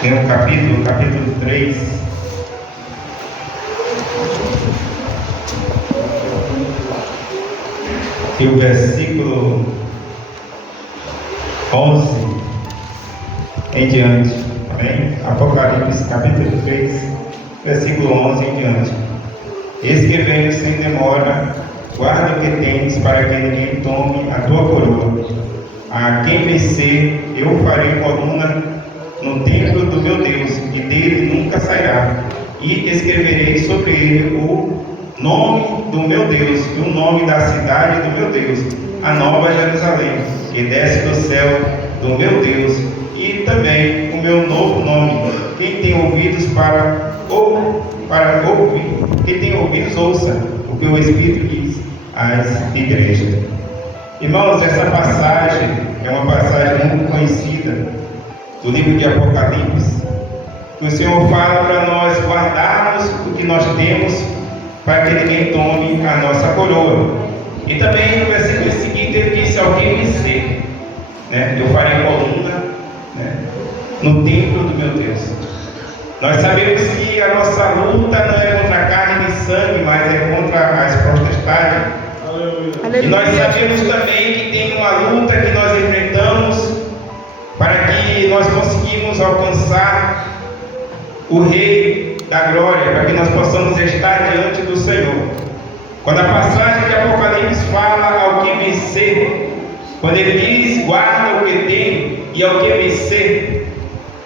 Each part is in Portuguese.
Tem um capítulo 3. E o versículo 11 em diante. Amém? Apocalipse capítulo 3, versículo 11 em diante. Eis que venho sem demora, guarda o que tens, para que ninguém tome a tua coroa. A quem vencer, eu farei coluna no templo do meu Deus, e dele nunca sairá. E escreverei sobre ele o nome do meu Deus, e o nome da cidade do meu Deus, a nova Jerusalém, que desce do céu do meu Deus, e também o meu novo nome. Quem tem ouvidos para ouvir, quem tem ouvidos, ouça o que o Espírito diz às igrejas. Irmãos, essa passagem é uma passagem muito conhecida do livro de Apocalipse, que o Senhor fala para nós guardarmos o que nós temos, para que ninguém tome a nossa coroa. E também no versículo seguinte ele disse: ao que vencer, eu farei coluna, no templo do meu Deus. Nós sabemos que a nossa luta não é contra carne e sangue, mas é contra as potestades. E nós sabemos também que tem uma luta que nós enfrentamos para que nós conseguimos alcançar o Rei da Glória, para que nós possamos estar diante do Senhor. Quando a passagem de Apocalipse fala ao que vencer, quando ele diz guarda o que tem e ao que vencer,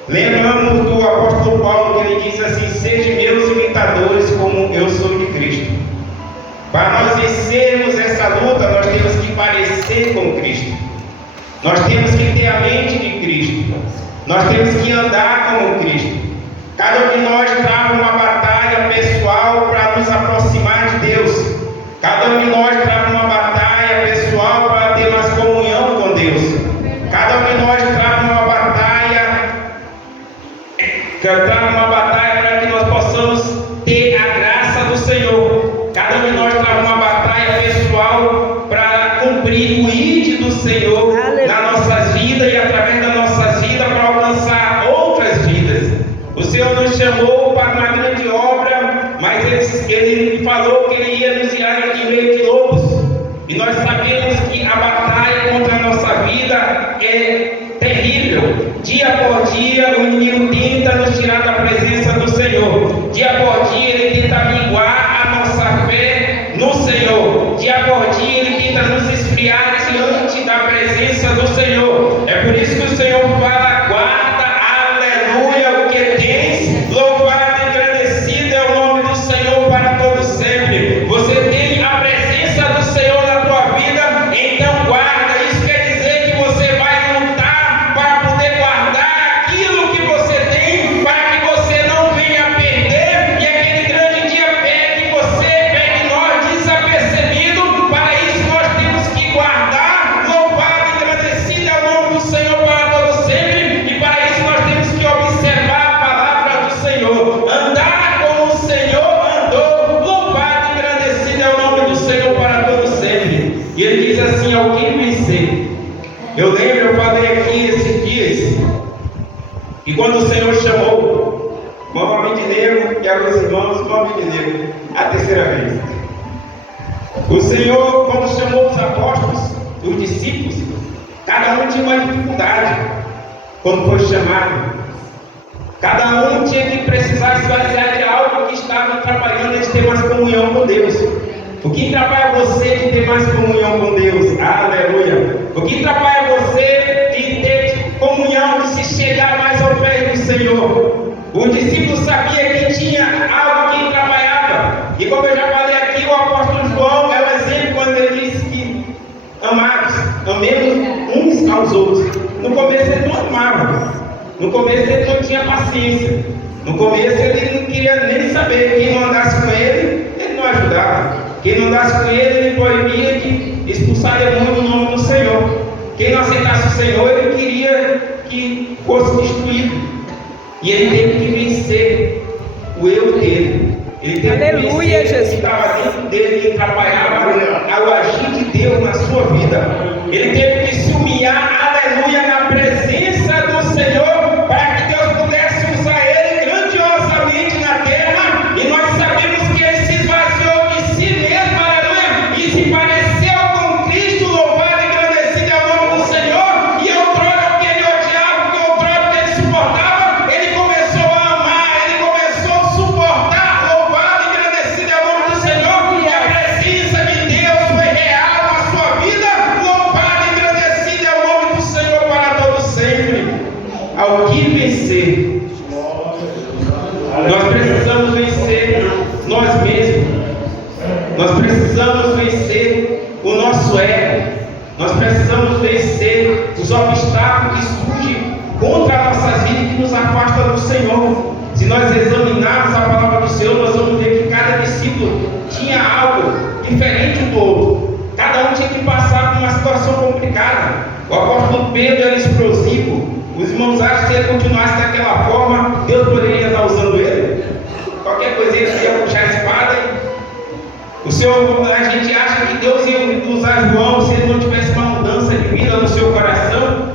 lembramos do apóstolo Paulo, que ele diz assim: sejam meus imitadores como eu sou de Cristo. Para nós vencermos essa luta, nós temos que parecer com Cristo. Nós temos que ter a mente de Cristo. Nós temos que andar como Cristo. Cada um de nós trava uma batalha pessoal para nos aproximar de Deus. Cada um de nós trava uma batalha pessoal para ter mais comunhão com Deus. Cada um de nós trava uma batalha para que nós possamos ter a graça do Senhor. Cada um de nós trava uma batalha pessoal para cumprir o ID do Senhor nas nossas vidas e através das nossas vidas para alcançar outras vidas. O Senhor nos chamou para uma grande obra, mas Ele falou que Ele ia nos guiar em meio de lobos. E nós sabemos que a batalha contra a nossa vida é terrível. Dia por dia o inimigo tenta nos tirar da presença do Senhor. Dia por dia ele tenta minguar a nossa fé no Senhor. Dia por dia ele tenta nos esfriar diante da presença do Senhor. É por isso que o Senhor fala: guarda, aleluia, o que tens, louvado e agradecido é o nome do Senhor para todo sempre. Você tem a presença do Senhor na tua vida, então guarda. Isso quer dizer que você vai lutar para poder guardar aquilo que você tem, para que você não venha perder e aquele grande dia pegue você, pegue nós desapercebido. Para isso nós temos que guardar, louvado e agradecido é o nome do Senhor para todo sempre. E para isso nós temos que observar a palavra do Senhor, andar como o Senhor andou, louvado e agradecido é o nome do Senhor para todo sempre. E ele diz assim: ao que vencer. Eu lembro, eu falei aqui esses dias, que quando o Senhor chamou o homem de negro e alguns irmãos o homem de negro a terceira vez, o Senhor, quando chamou os apóstolos, os discípulos, cada um tinha uma dificuldade quando foi chamado. Cada um tinha que precisar esvaziar de algo que estava atrapalhando eles ter mais comunhão com Deus. O que atrapalha você de ter mais comunhão com Deus? Aleluia! O que atrapalha você de ter comunhão, de se chegar mais ao pé do Senhor? O discípulo sabia que tinha algo que atrapalhava. E como eu já falei aqui, o apóstolo João é o exemplo quando ele disse que amados, amemos uns aos outros. No começo ele não amava. No começo ele não tinha paciência. No começo ele não queria nem saber. Quem não andasse com ele, ele não ajudava. Quem não andasse com ele, ele proibia de expulsar demônio no nome do Senhor. Quem não aceitasse o Senhor, ele queria que fosse destruído. E ele teve que vencer o eu dele. Ele teve que vencer o que estava dentro dele, que atrapalhava ao agir de Deus na sua vida. Ele teve que se humilhar, aleluia, na presença do Senhor, para que Deus pudesse ao que vencer. Nós precisamos vencer nós mesmos. Nós precisamos vencer o nosso ego. Nós precisamos vencer os obstáculos que surgem contra as nossas vidas e que nos afastam do Senhor. Se nós examinarmos a palavra do Senhor, nós vamos ver que cada discípulo tinha algo diferente um do outro. Cada um tinha que passar por uma situação complicada. O apóstolo Pedro era explosivo. Os irmãos acham que se ele continuasse daquela forma, Deus poderia estar usando ele? Qualquer coisa ele ia puxar a espada. A gente acha que Deus ia usar João se ele não tivesse uma mudança de vida no seu coração,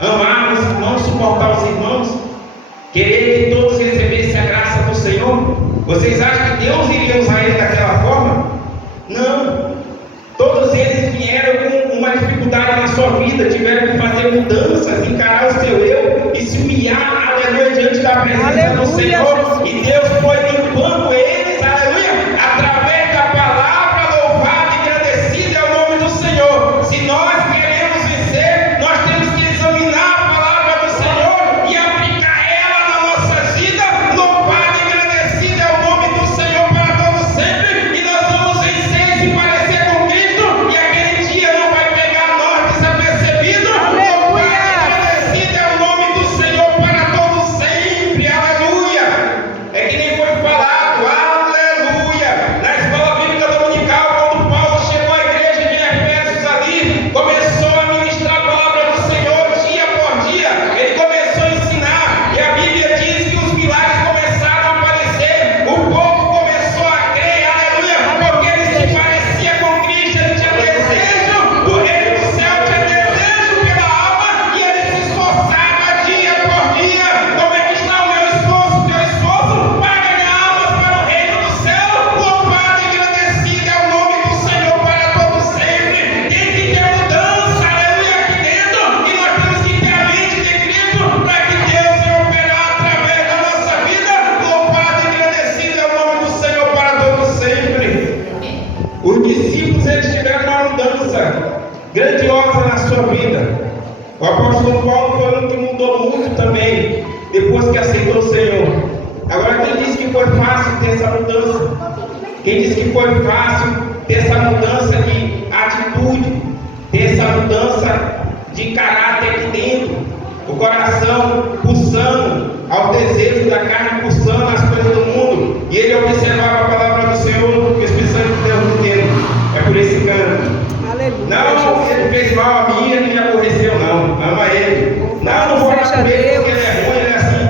amar os irmãos, suportar os irmãos, querer que todos recebessem a graça do Senhor. Vocês acham que Deus iria usar ele daquela forma? Não. Todos eles vieram com uma dificuldade na sua vida, tiveram que fazer mudanças, encarar o seu eu e se humilhar, aleluia, diante da presença do Senhor. E Deus foi limpando eles, aleluia, através da palavra louvada e agradecida é o nome do Senhor. Se nós queremos vencer, nós temos que examinar a palavra do Senhor e aplicar ela na nossa vida. Louvado e agradecido é o nome do Senhor para todos sempre, e nós vamos vencer e se parecer com Cristo, e aquele dia não vai pegar nós desapercebido. Louvado e agradecido é o nome do Senhor para todos sempre, aleluia. É que nem foi falado, aleluia, na escola bíblica dominical, quando Paulo chegou à igreja de Efésios ali, começou a ministrar a palavra do Senhor dia por dia. Ele começou a ensinar, e a Bíblia diz que os milagres começaram a aparecer, o povo começou a crer, aleluia, porque ele se parecia com Cristo, ele tinha desejo do reino do céu, tinha desejo pela alma, e ele se esforçava dia por dia. Como é que está o meu esforço, o teu esforço para ganhar almas para o reino do céu? Louvado e agradecido é o nome do Senhor para todos sempre. Tem que ter mudança, aleluia, aqui dentro, e nós temos que ter a mente de Cristo para que Deus venha operar através da nossa vida. Louvado e agradecido é o nome do Senhor para todos sempre. Os discípulos, eles tiveram uma mudança grandiosa na sua vida. O apóstolo Paulo foi um que mudou muito também, depois que aceitou o Senhor. Agora, quem disse que foi fácil ter essa mudança? Quem disse que foi fácil ter essa mudança de atitude, ter essa mudança de caráter aqui dentro? O coração pulsando ao desejo da carne, pulsando as coisas do mundo. E ele observava a palavra do Senhor, que o Espírito Santo de Deus entende. É por esse canto. Não, ele fez mal a mim, ele me aborreceu, não. Ama ele. Não vou orar por ele porque ele é ruim, ele é assim.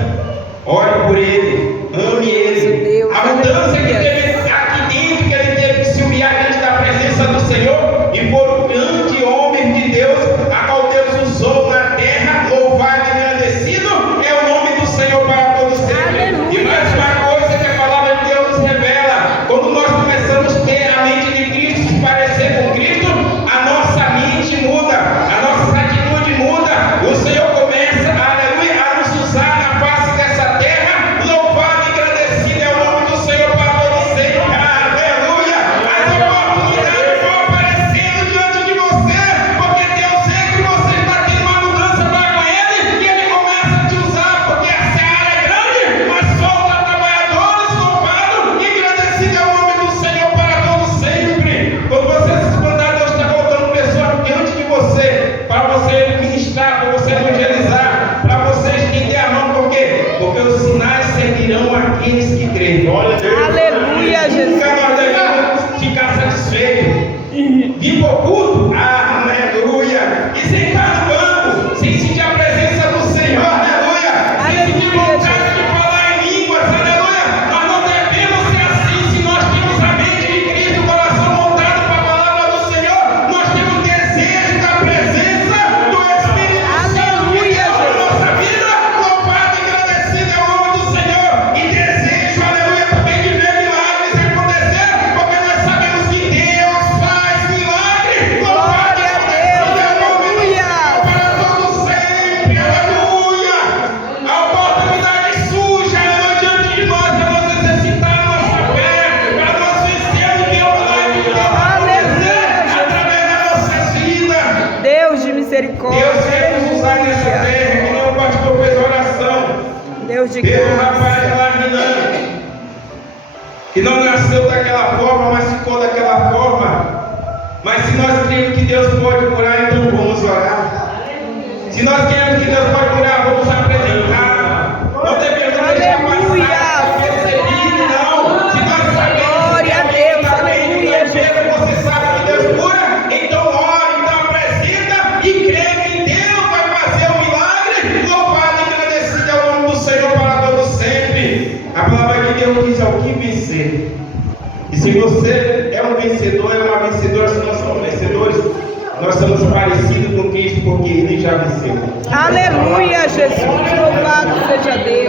Ore por ele, ame ele. A mudança que teve aqui dentro, que ele teve que se humilhar diante da presença do Senhor, e for o grande homem de Deus, a qual Deus usou na terra, louvado e agradecido, é o nome do Senhor para todos sempre. Deus de pelo rapaz graça. lá Renan, que não nasceu daquela forma, mas ficou daquela forma. Mas se nós cremos que Deus pode curar, então vamos orar. Se nós queremos que Deus pode curar, vamos apresentar. Não devemos deixar passar percebido, não. Se nós sabemos que alguém está bem de doença, você sabe que Deus cura, então ore, então apresenta e crê que Deus vai fazer um milagre. Louvado e agradecido é o nome do Senhor para todos sempre. A palavra de Deus diz: ao que vencer. E se você é um vencedor, é uma vencedora, se nós somos vencedores, nós somos parecidos com Cristo, porque Ele já venceu. Aleluia, Jesus. Louvado seja Deus.